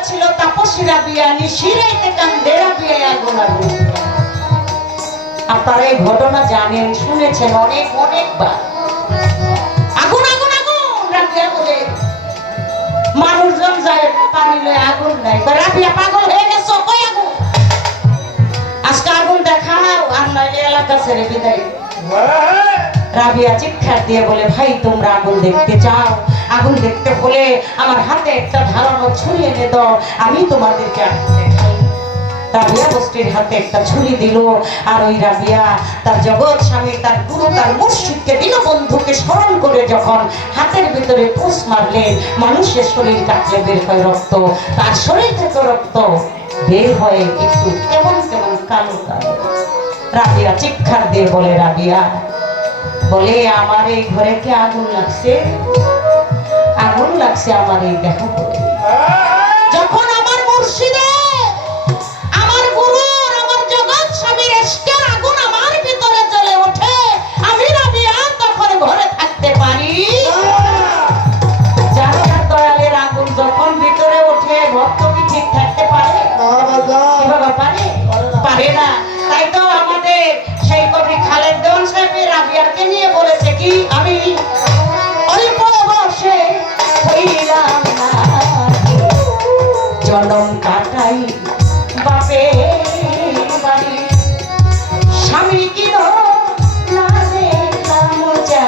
বলেছিল তাপসী রাবিয়া নিশিরাইতে কান্দে রাবিয়া আগুন আগুন। আপনারা এই ঘটনা জানেন, শুনেছেন অনেকবার। আগুন আগুন আগুন রাবিয়া বলে মানুষজন যায় পানি লয়ে, আগুন নাই। রাবিয়া পাগল হয়ে গেছো, কই আগুন? আজকে আগুন দেখাও আর নইলে এলাকা ছেড়ে বিদায়। রাবিয়া চিৎকার দিয়ে বলে, ভাই তোমরা আগুন দেখতে চাও? আগুন দেখতে হলে আমার হাতে একটা ধারালো ছুরি এনে দাও, আমি তোমাদেরকে আগুন দেখাই। রাবিয়া বস্তির হাতে একটা ছুরি দিল, আর ওই রাবিয়া তার জগৎ স্বামী, তার গুরু, তার মুর্শিদকে, দীনবন্ধুকে স্মরণ করে যখন হাতের ভিতরে পুষ মারলেন, মানুষের শরীর কাটলে বের হয় রক্ত। তার শরীর থেকে রক্ত বের হয়ে একটু কেমন কেমন কালো কালো। রাবিয়া চিৎকার দিয়ে বলে, রাবিয়া বলে, আমার এই ঘরে কি আগুন লাগছে? আগুন লাগছে আমার এই দেহ। যখন আমার মুর্শিদে, আমার গুরুর, আমার জগৎ স্বামীর ইশকের আগুন আমার ভিতরে জ্বলে ওঠে, আমি রাবিয়া তখন ঘরে থাকতে পারি। যার যার দয়ালের আগুন যখন ভিতরে ওঠে, ভক্ত কি ঠিক থাকতে পারে? বাবা পারে? পারে না। তাই তো আমাদের সেই কবি খালেদ দেওয়ান সাহেব রাবিয়াকে নিয়ে বলেছে কি, আমি অল্প বয়সে হইলাম না জনম কাটাই বাপে বাড়ি, স্বামী কি না দেখলাম যা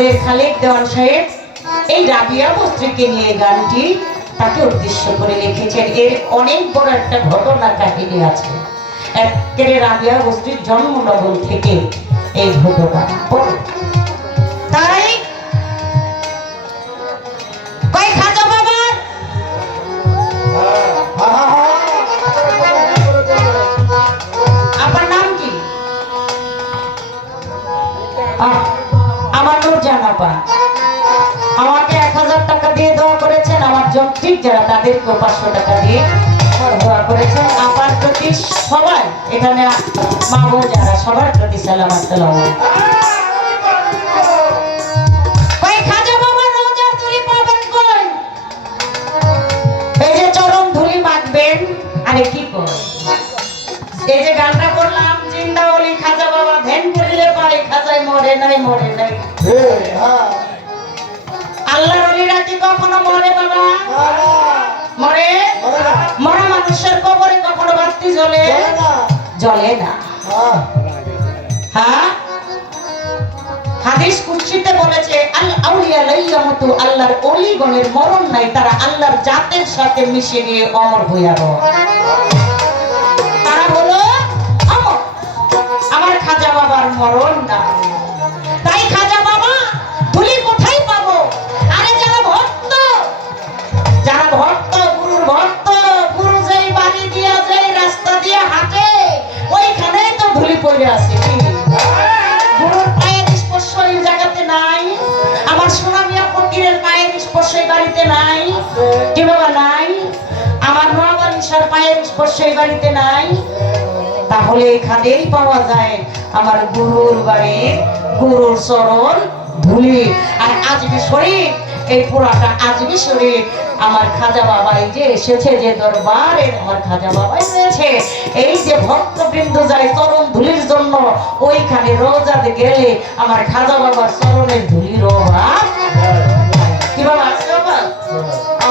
আমাদের খালেক দেওয়ান সাহেব এই রাবিয়া বস্ত্রীকে নিয়ে গানটি তাকে উদ্দেশ্য করে লিখেছেন। এর অনেক বড় একটা ঘটনা কাহিনী আছে। একেবারে রাবিয়া বস্ত্রীর জন্মলগ্ন থেকে এই ঘটনা। তাই কয় খাজা বাবার আপনার নাম কি? আমার নূরজাহান আপা আমাকে 1000 টাকা দিয়ে দোয়া করেছেন। আমার যন্ত্রিক যারা তাদেরকে 500 টাকা দিয়ে দোয়া করেছেন। আপার প্রতি সবাই এখানে মা বোন যারা সবার প্রতি সালাম আসসালাম। কই খাজা বাবার রোজার ধুলি পাবেন কই? এই যে চরম ধুলি মাখবেন। আরে কি কর এই যে গানটা করলাম জিন্দা ওলি খাজা বাবা ধ্যান করিলে পাই খাজায় মরে নাই মরে নাই। আল্লাহর ওলিরা কি কখনো মরে বাবা? মরে? মরা মানুষের কবরে কখনো বাতি জ্বলে? জ্বলে না। হ্যাঁ হাদিস কুদসিতে বলেছে আল আউলিয়া লা ইয়ামুতু, আল্লাহর ওলিগণের মরণ নাই, তারা আল্লাহর জাতের সাথে মিশে গিয়ে অমর হইয়া রয়। তারা হলো অমর। আমার খাজা বাবার মরণ না। তাই খাজা বাবা ধুলি কোথায় পাবো? আরে যারা ভক্ত গুরুর ভক্ত, গুরু যেই বাড়ি দিয়া যেই রাস্তা দিয়ে হাঁটে ওইখানে তো ধুলি পড়ে আছে। গুরুর পায়ের স্পর্শ এই জায়গাতে নাই। আমার সোনামিয়া ফকিরের পায়ের স্পর্শ এই বাড়িতে নাই। কি বাবা নাই? আমার নোয়াবালিশার পায়ের স্পর্শ এই বাড়িতে নাই। তাহলে এখানেই পাওয়া যায় আমার গুরুর বাড়ির গুরুর চরণ ধুলি। আর আজমি শরীফ, এই পুরাটা আজমি শরীফ আমার খাজা বাবাই যে এসেছে, যে দরবারে আমার খাজা বাবাই রয়েছে, এই যে ভক্তবৃন্দ যায় চরণ ধুলির জন্য, ওইখানে রোজাতে গেলে আমার খাজা বাবার চরণের ধুলির অভাব কি বাবা আছে?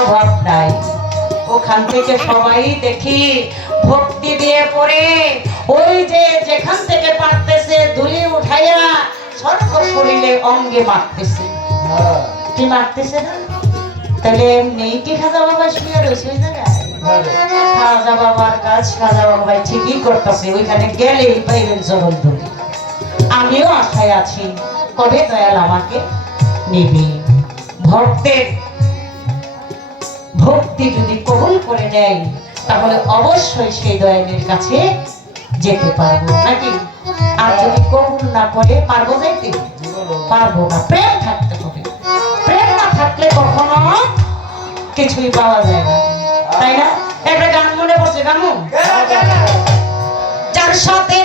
অভাব নাই। ওখান থেকে সবাই দেখি ভক্তি দিয়ে পড়ে ওই যে যেখান থেকে পারতেছে ধুলি উঠাইয়া সর্ব শরীরে অঙ্গে মারতেছে। কি মারতেছে না? তাহলে এমনি কি খাজা বাবা শুয়ে রয়েছে ওই জায়গায়? খাজা বাবার কাজ খাজা বাবাই ঠিকই করতেছে। ওইখানে গেলেই পাইবেন চরণ ধুলি। আমিও আশায় আছি কবে দয়াল আমাকে নিবি। ভক্তের ভক্তি যদি কবুল করে নেয় তাহলে অবশ্যই সেই দয়ালের কাছে যেতে পারবো নাকি? আর যদি কবুল না করে পারবো যাইতে? পারবো না। প্রেম থাকতে হবে। প্রেম না থাকলে কখনো কিছুই পাওয়া যায় না, তাই না? একটা গান মনে পড়ছে, গান যার সাথে